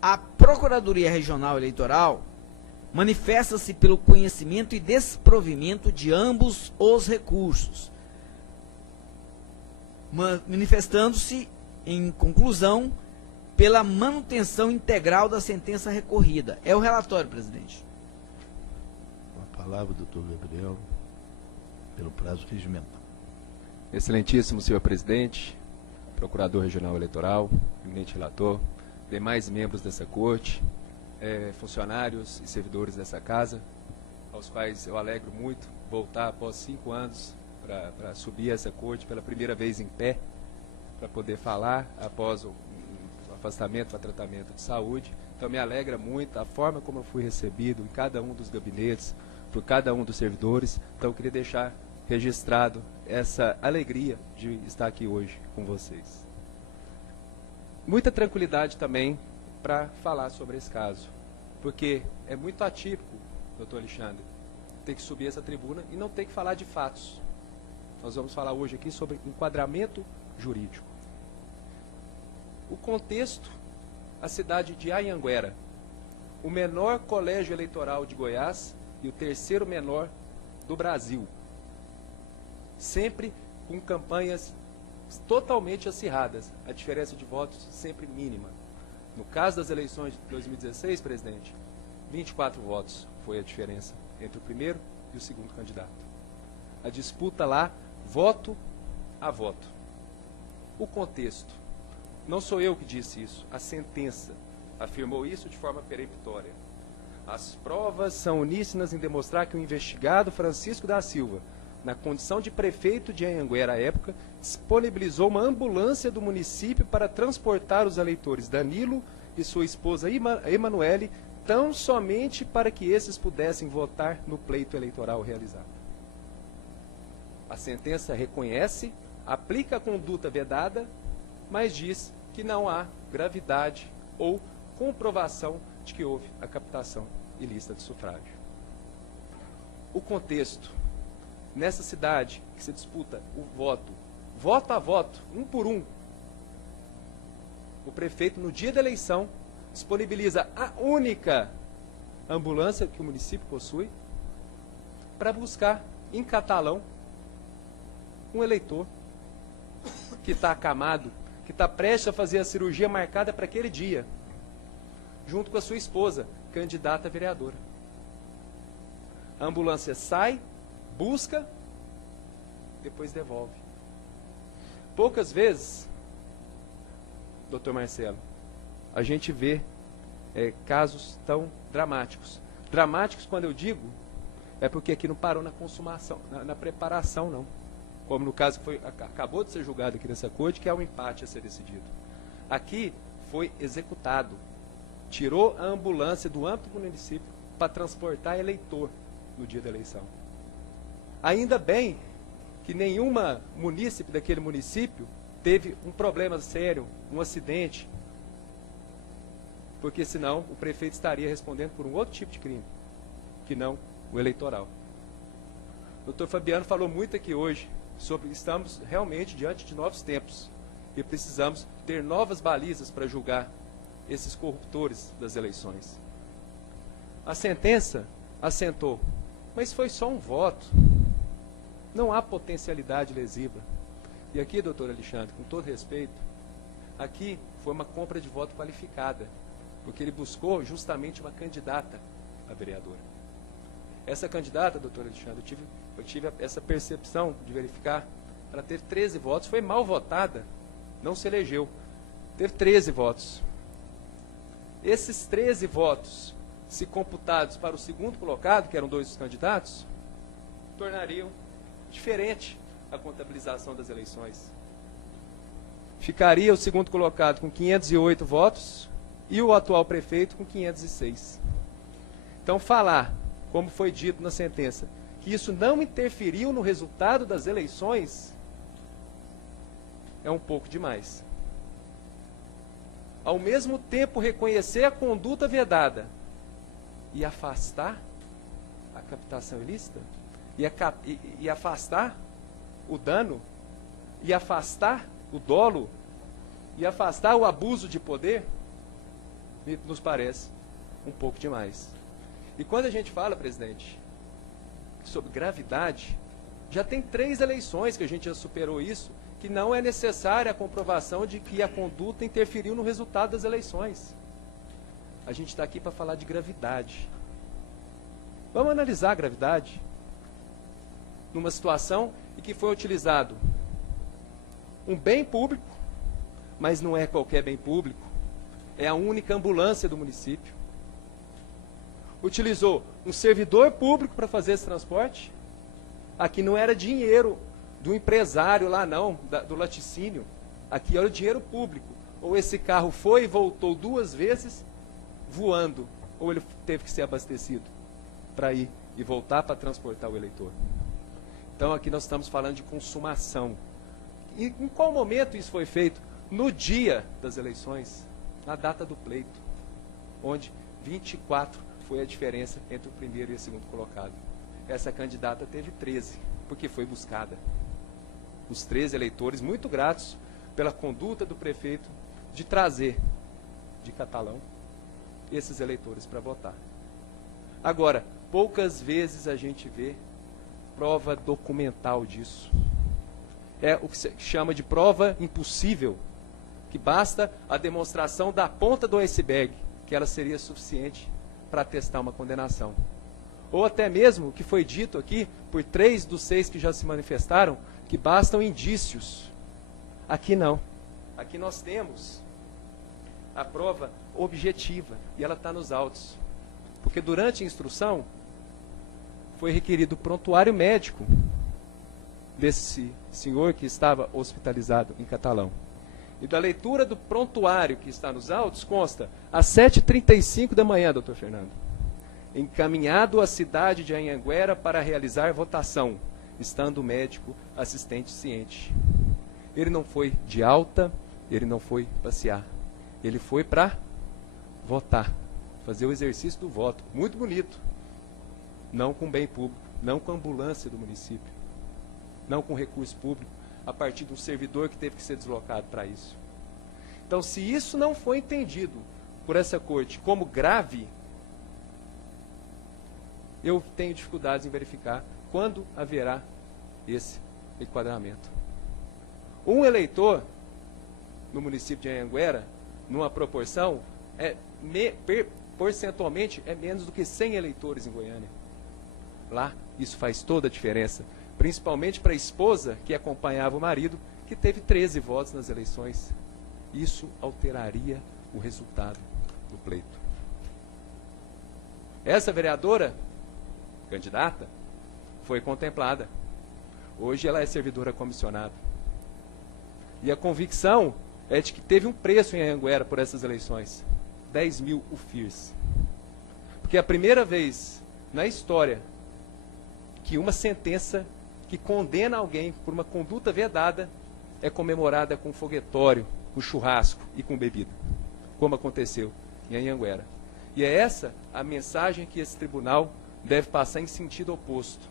A Procuradoria Regional Eleitoral manifesta-se pelo conhecimento e desprovimento de ambos os recursos, manifestando-se, em conclusão, pela manutenção integral da sentença recorrida. É o relatório, presidente. Com a palavra, doutor Gabriel, pelo prazo regimental. Excelentíssimo senhor presidente, procurador regional eleitoral, eminente relator, demais membros dessa corte, funcionários e servidores dessa casa, aos quais eu alegro muito voltar após 5 anos para subir essa corte pela primeira vez em pé, para poder falar após o afastamento para tratamento de saúde. Então me alegra muito a forma como eu fui recebido em cada um dos gabinetes, por cada um dos servidores. Então eu queria deixar registrado essa alegria de estar aqui hoje com vocês. Muita tranquilidade também para falar sobre esse caso, porque é muito atípico, doutor Alexandre, ter que subir essa tribuna e não ter que falar de fatos. Nós vamos falar hoje aqui sobre enquadramento jurídico. O contexto, a cidade de Anhanguera, o menor colégio eleitoral de Goiás e o terceiro menor do Brasil, sempre com campanhas totalmente acirradas, a diferença de votos sempre mínima. No caso das eleições de 2016, presidente, 24 votos foi a diferença entre o primeiro e o segundo candidato. A disputa lá, voto a voto. O contexto, não sou eu que disse isso, a sentença afirmou isso de forma peremptória. As provas são uníssonas em demonstrar que o investigado Francisco da Silva, na condição de prefeito de Anhanguera à época, disponibilizou uma ambulância do município para transportar os eleitores Danilo e sua esposa Emanuele, tão somente para que esses pudessem votar no pleito eleitoral realizado. A sentença reconhece, aplica a conduta vedada, mas diz que não há gravidade ou comprovação de que houve a captação ilícita de sufrágio. O contexto, nessa cidade que se disputa o voto, voto a voto, um por um, o prefeito, no dia da eleição, disponibiliza a única ambulância que o município possui para buscar, em Catalão, um eleitor que está acamado, que está prestes a fazer a cirurgia marcada para aquele dia, junto com a sua esposa, candidata a vereadora. A ambulância sai, busca, depois devolve. Poucas vezes, doutor Marcelo, a gente vê casos tão dramáticos. Dramáticos, quando eu digo, é porque aqui não parou na consumação, na preparação, não. Como no caso que acabou de ser julgado aqui nessa corte, que é um empate a ser decidido. Aqui foi executado. Tirou a ambulância do âmbito do município para transportar eleitor no dia da eleição. Ainda bem que nenhuma munícipe daquele município teve um problema sério, um acidente, porque senão o prefeito estaria respondendo por um outro tipo de crime, que não o eleitoral. O doutor Fabiano falou muito aqui hoje sobre estamos realmente diante de novos tempos e precisamos ter novas balizas para julgar esses corruptores das eleições. A sentença assentou, mas foi só um voto. Não há potencialidade lesiva. E aqui, doutor Alexandre, com todo respeito, aqui foi uma compra de voto qualificada, porque ele buscou justamente uma candidata a vereadora. Essa candidata, doutor Alexandre, eu tive essa percepção de verificar, ela teve 13 votos, foi mal votada, não se elegeu, teve 13 votos. Esses 13 votos, se computados para o segundo colocado, que eram 2 dos candidatos, tornariam diferente a contabilização das eleições. Ficaria o segundo colocado com 508 votos e o atual prefeito com 506. Então, falar, como foi dito na sentença, que isso não interferiu no resultado das eleições é um pouco demais. Ao mesmo tempo, reconhecer a conduta vedada e afastar a captação ilícita, e afastar o dano, e afastar o dolo, e afastar o abuso de poder, nos parece um pouco demais. E quando a gente fala, presidente, sobre gravidade, já tem 3 eleições que a gente já superou isso, que não é necessária a comprovação de que a conduta interferiu no resultado das eleições. A gente está aqui para falar de gravidade. Vamos analisar a gravidade numa situação em que foi utilizado um bem público, mas não é qualquer bem público, é a única ambulância do município. Utilizou um servidor público para fazer esse transporte. Aqui não era dinheiro do empresário lá não, do laticínio. Aqui era o dinheiro público. Ou esse carro foi e voltou 2 vezes voando, ou ele teve que ser abastecido para ir e voltar para transportar o eleitor. Então aqui nós estamos falando de consumação. E em qual momento isso foi feito? No dia das eleições, na data do pleito, onde 24 foi a diferença entre o primeiro e o segundo colocado. Essa candidata teve 13, porque foi buscada. Os 13 eleitores, muito gratos pela conduta do prefeito de trazer de Catalão esses eleitores para votar. Agora, poucas vezes a gente vê prova documental disso. É o que se chama de prova impossível, que basta a demonstração da ponta do iceberg, que ela seria suficiente para atestar uma condenação. Ou até mesmo, o que foi dito aqui, por 3 dos 6 que já se manifestaram, que bastam indícios. Aqui não. Aqui nós temos a prova objetiva, e ela está nos autos. Porque durante a instrução, foi requerido prontuário médico desse senhor que estava hospitalizado em Catalão. E da leitura do prontuário que está nos autos, consta, às 7h35 da manhã, doutor Fernando, encaminhado à cidade de Anhanguera para realizar votação, estando o médico assistente ciente. Ele não foi de alta, ele não foi passear. Ele foi para votar, fazer o exercício do voto. Muito bonito. Não com bem público, não com ambulância do município, não com recurso público, a partir de um servidor que teve que ser deslocado para isso. Então, se isso não foi entendido por essa corte como grave, eu tenho dificuldades em verificar quando haverá esse enquadramento. Um eleitor no município de Anhanguera, numa proporção, percentualmente é menos do que 100 eleitores em Goiânia. Lá, isso faz toda a diferença, principalmente para a esposa que acompanhava o marido, que teve 13 votos nas eleições. Isso alteraria o resultado do pleito. Essa vereadora, candidata, foi contemplada. Hoje ela é servidora comissionada. E a convicção é de que teve um preço em Anhanguera por essas eleições. 10 mil UFIRs. Porque é a primeira vez na história que uma sentença que condena alguém por uma conduta vedada é comemorada com foguetório, com churrasco e com bebida, como aconteceu em Anhanguera. E é essa a mensagem que esse tribunal deve passar em sentido oposto,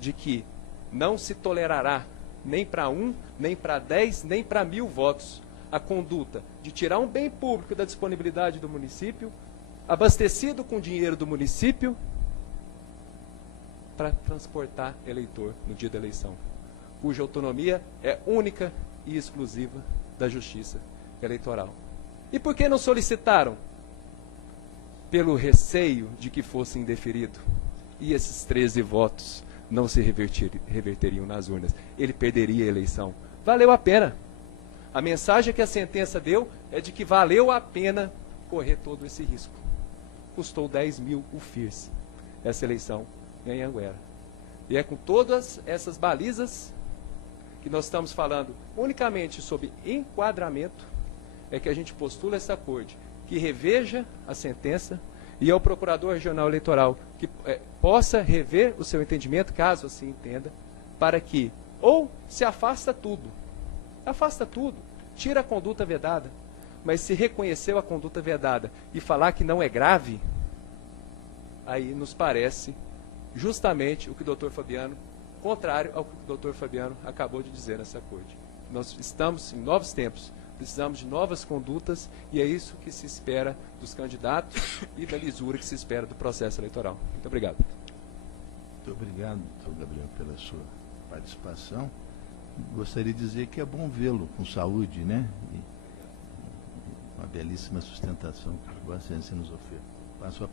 de que não se tolerará nem para 1, nem para 10, nem para 1000 votos a conduta de tirar um bem público da disponibilidade do município, abastecido com dinheiro do município, para transportar eleitor no dia da eleição, cuja autonomia é única e exclusiva da Justiça Eleitoral. E por que não solicitaram? Pelo receio de que fosse indeferido. E esses 13 votos não se reverteriam nas urnas. Ele perderia a eleição. Valeu a pena. A mensagem que a sentença deu é de que valeu a pena correr todo esse risco. Custou 10 mil UFIRs essa eleição em Anhanguera. E é com todas essas balizas que nós estamos falando unicamente sobre enquadramento, é que a gente postula essa corte que reveja a sentença e ao Procurador Regional Eleitoral que possa rever o seu entendimento, caso assim entenda, para que ou se afasta tudo, tira a conduta vedada, mas se reconheceu a conduta vedada e falar que não é grave, aí nos parece justamente o que o doutor Fabiano, contrário ao que o doutor Fabiano acabou de dizer nessa corte. Nós estamos em novos tempos, precisamos de novas condutas e é isso que se espera dos candidatos e da lisura que se espera do processo eleitoral. Muito obrigado. Muito obrigado, doutor Gabriel, pela sua participação. Gostaria de dizer que é bom vê-lo com saúde, né? E uma belíssima sustentação que Vossa Excelência nos oferece. Passo a